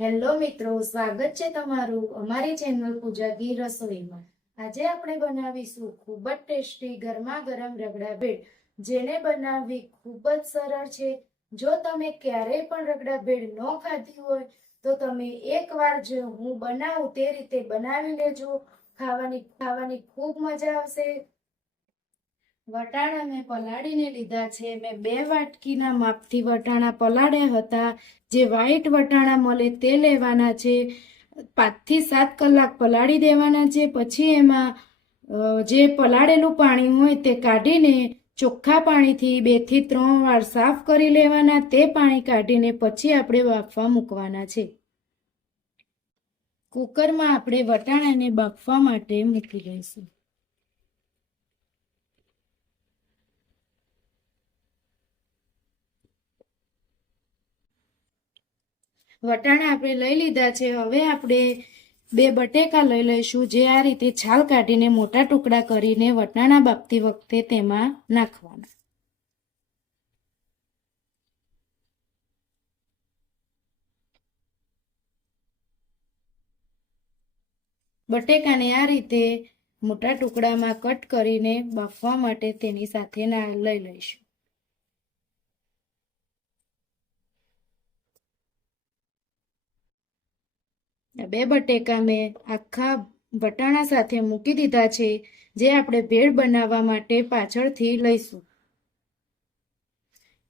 Hello મિત્રો, સ્વાગત છે તમારું અમારી ચેનલ પૂજાગી રસોઈમાં। આજે આપણે બનાવીશું ખૂબ જ ટેસ્ટી ગરમા ગરમ રગડા ભેળ, જેને બનાવવી ખૂબ જ સરળ છે। જો તમે ક્યારેય પણ રગડા ભેળ ન ખાધી હોય તો તમે એકવાર જો હું બનાવું તે રીતે બનાવી લેજો। ખાવાની ખૂબ મજા આવશે। વટાણા મેં પલાળીને લીધા છે। મેં 2 વાટકીના માપથી વટાણા પલાળ્યા હતા। જે વ્હાઈટ વટાણા મળે તે લેવાના છે। 5 થી 7 કલાક પલાળી દેવાના છે। પછી એમાં જે પલાળેલું પાણી હોય તે કાઢીને ચોખ્ખા પાણીથી 2 થી 3 વાર સાફ કરી લેવાના। તે પાણી કાઢીને પછી આપણે બાફવા મૂકવાના છે। કુકરમાં આપણે વટાણાને બાફવા માટે મૂકી દઈશું। વટાણા આપણે લઈ લીધા છે। હવે આપણે 2 બટેકા લઈ લઈશું, જે આ રીતે છાલ કાઢીને મોટા ટુકડા કરીને વટાણા બાફતી વખતે તેમાં નાખવાના। બટેકાને આ રીતે મોટા ટુકડામાં કટ કરીને બાફવા માટે તેની સાથે લઈ લઈશું। 2 બટેકા મેં આખા વટાણા સાથે મૂકી દીધા છે, જે આપણે ભેળ બનાવવા માટે પાછળથી લઈશું।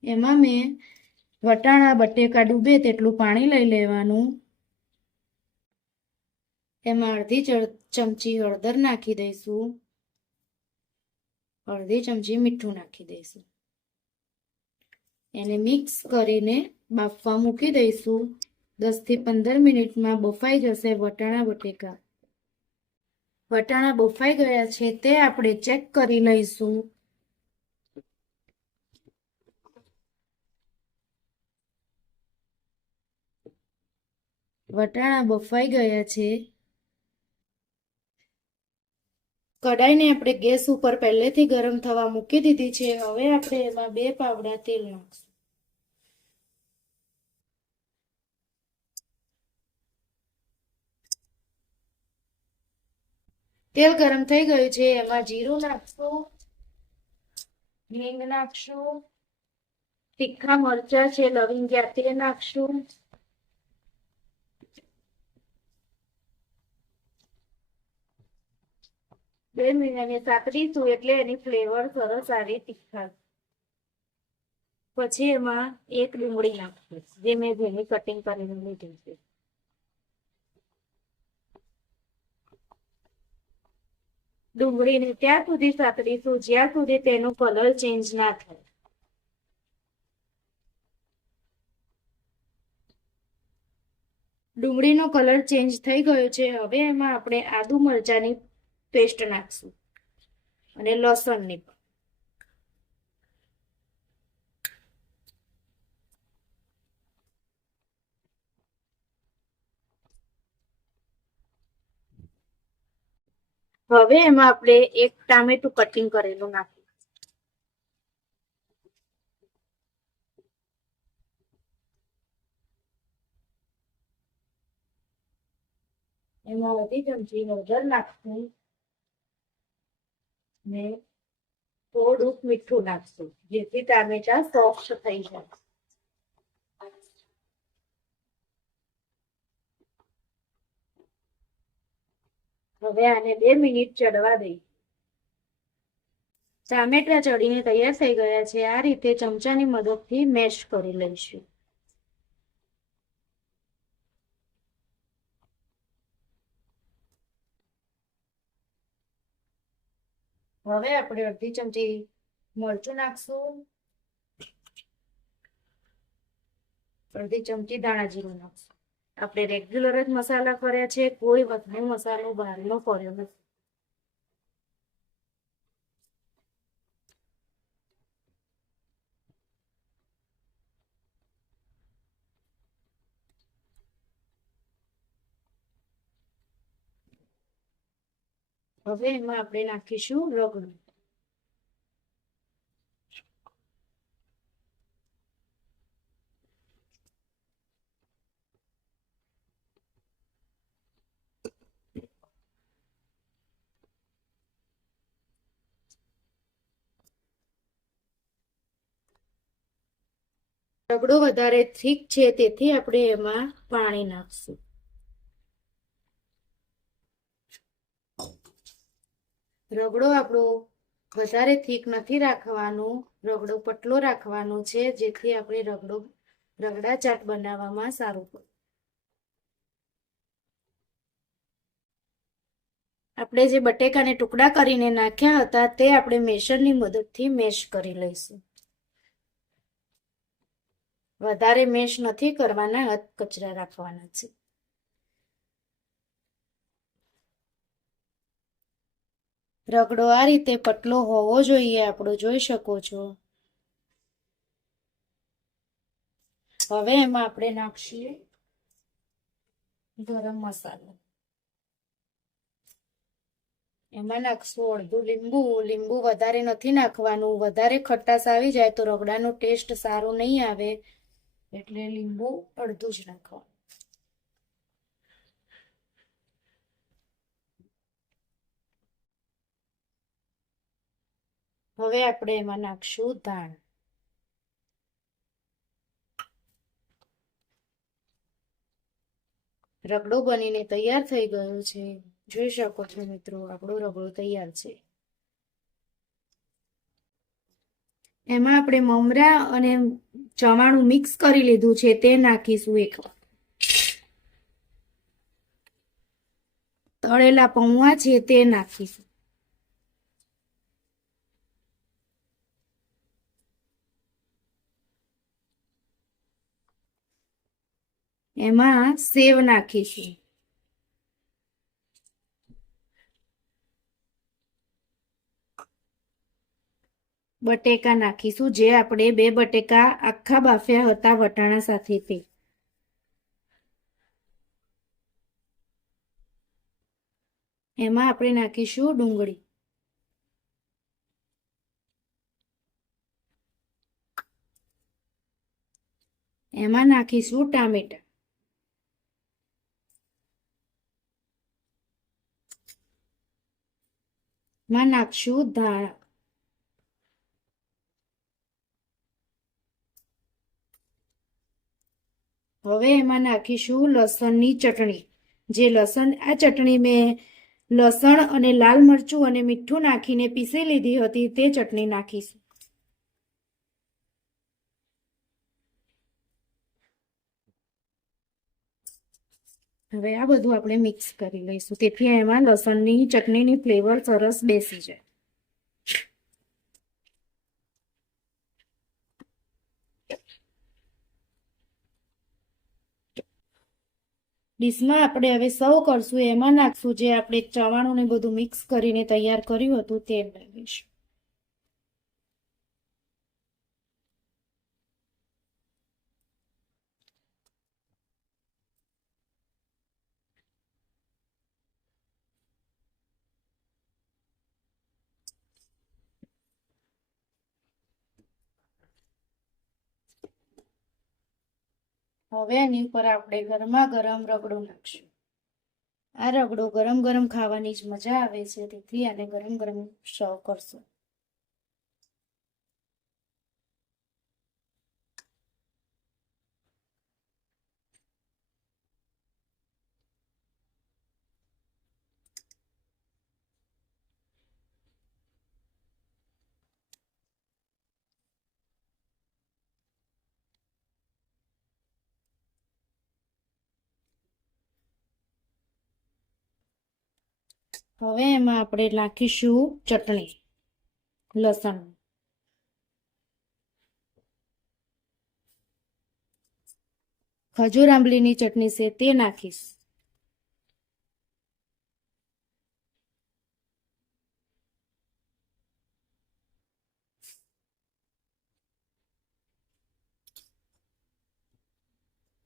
એમાં મેં વટાણા બટેકા ડૂબે તેટલું પાણી લઈ લેવાનું। એમાં અડધી ચમચી હળદર નાખી દઈશું। અડધી ચમચી મીઠું નાખી દઈશું। એને મિક્સ કરીને બાફવા મૂકી દઈશું। 10 થી 15 મિનિટમાં બફાઈ જશે વટાણા બટેકા। વટાણા બફાઈ ગયા છે તે આપણે ચેક કરી લઈશું। વટાણા બફાઈ ગયા છે। કઢાઈને આપણે ગેસ ઉપર પહેલેથી ગરમ થવા મૂકી દીધી છે। હવે આપણે એમાં 2 પાવડા તેલ નાખીશું। તેલ ગરમ થઈ ગયું છે। એમાં જીરું નાખશું, હિંગ નાખશું, તીખા મરચા છે લવિંગિયા તે નાખશું, બે મિનિટ સાતરીશું એટલે એની ફ્લેવર સરસ સારી તીખા। પછી એમાં 1 ડુંગળી નાખશું, જે મેં ઝીણી કટિંગ કરીને લીધી છે। ડુંગળીને ત્યાં સુધી સાતરીશું જ્યાં સુધી તેનો કલર ચેન્જ ના થાય। ડુંગળીનો કલર ચેન્જ થઈ ગયો છે। હવે એમાં આપણે આદુ મરચાની પેસ્ટ નાખશું અને લસણની પણ। હવે એમાં આપણે 1 ટામેટું કટિંગ કરેલું નાખીશું। એમાં અડધી ચમચી હળદર નાખશું ને થોડુંક મીઠું નાખશું, જેથી ટામેટા સોફ્ટ થઈ જાય। હવે આને 2 મિનિટ ચડવા દઈએ। ટામેટા ચડીને તૈયાર થઈ ગયા છે। આ રીતે ચમચાની મદદથી મેશ કરી લઈશું। હવે આપણે અડધી ચમચી મરચું નાખશું, અડધી ચમચી ધાણા જીરું નાખશું। આપણે રેગ્યુલર જ મસાલા કર્યા છે, કોઈ વધુ મસાલો બહારનો કર્યો નથી। હવે એમાં આપણે નાખીશું રગડું। રગડો વધારે થીક છે તેથી આપણે એમાં પાણી નાખશું. રગડો આપણો વધારે થીક નથી રાખવાનું, રગડો પતલો રાખવાનો છે જેથી આપણે રગડા ચાટ બનાવવામાં સારું પડે. આપણે જે બટેકાને ટુકડા કરીને નાખ્યા હતા તે આપણે મેશરની મદદથી મેશ કરી લઈશું. વધારે મેશ નથી કરવાના, હાથ કચરા રાખવાના છે. રગડો આ રીતે પતલો હોવો જોઈએ આપણો, જોઈ શકો છો. હવે એમાં આપણે નાખીએ ગરમ મસાલો. એમાં નાખશું અડધું લીંબુ. લીંબુ વધારે નથી નાખવાનું, વધારે ખટાશ આવી જાય તો રગડાનો ટેસ્ટ સારો નહીં આવે, એટલે લીંબુ અડધું જ નાખવાનું. હવે આપણે એમાં નાખશું ધાણ. રગડો બનીને તૈયાર થઈ ગયો છે, જોઈ શકો છો મિત્રો, આપણો રગડો તૈયાર છે. એમાં આપણે મમરા અને ચવાણું મિક્સ કરી લીધું છે તે નાખીશું. એક તળેલા પૌવા છે તે નાખીશું. એમાં સેવ નાખીશું. બટેકા નાખીશું, જે આપણે 2 બટેકા આખા બાફ્યા હતા વટાણા સાથે તે. એમાં આપણે નાખીશું ડુંગળી. એમાં નાખીશું ટામેટા. એમાં નાખશું ધાણા. હવે એમાં નાખીશું લસણની ચટણી. જે લસણ, આ ચટણી મેં લસણ અને લાલ મરચું અને મીઠું નાખીને પીસી લીધી હતી તે ચટણી નાખીશું. હવે આ બધું આપણે મિક્સ કરી લઈશું, તેથી એમાં લસણની ચટણીની ફ્લેવર સરસ બેસી જાય. ડીશમાં આપણે હવે સર્વ કરશું. એમાં નાખશું જે આપણે ચવાણું ને બધું મિક્સ કરીને તૈયાર કર્યું હતું તે નાખીશું. હવે એની ઉપર આપણે ગરમા ગરમ રગડો નાખશું. આ રગડો ગરમ ગરમ ખાવાની જ મજા આવે છે, તેથી આને ગરમ ગરમ સર્વ કરશું. હવે એમાં આપણે નાખીશું ચટણી, લસણ. ખજૂર આંબલીની ચટણી છે તે નાખીશ.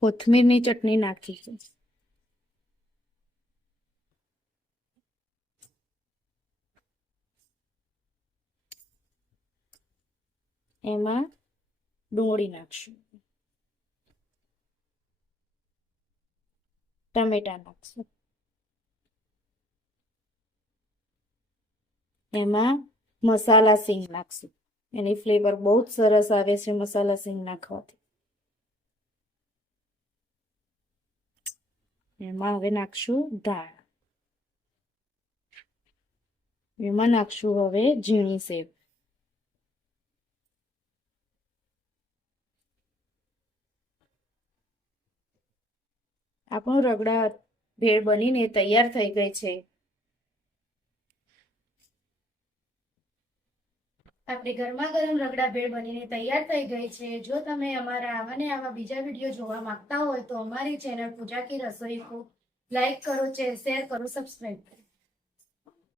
કોથમીરની ચટણી નાખીશું. એમાં ડુંગળી નાખશું, ટામેટા નાખશું. એમાં મસાલા સિંગ નાખશું. એની ફ્લેવર બહુ જ સરસ આવે છે મસાલા સિંગ નાખવાથી. એમાં હવે નાખશું દાળ. એમાં નાખશું હવે ઝીણી સેવ. આપણું રગડા ભેળ બનીને તૈયાર થઈ ગઈ છે. આપણી ગરમા ગરમ રગડા ભેળ બનીને તૈયાર થઈ ગઈ છે. જો તમે અમારા આવા ને આવા બીજા વિડીયો જોવા માંગતા હોય તો અમારી ચેનલ પૂજા કી રસોઈ કો લાઈક કરો, શેર કરો, સબસ્ક્રાઈબ કરો.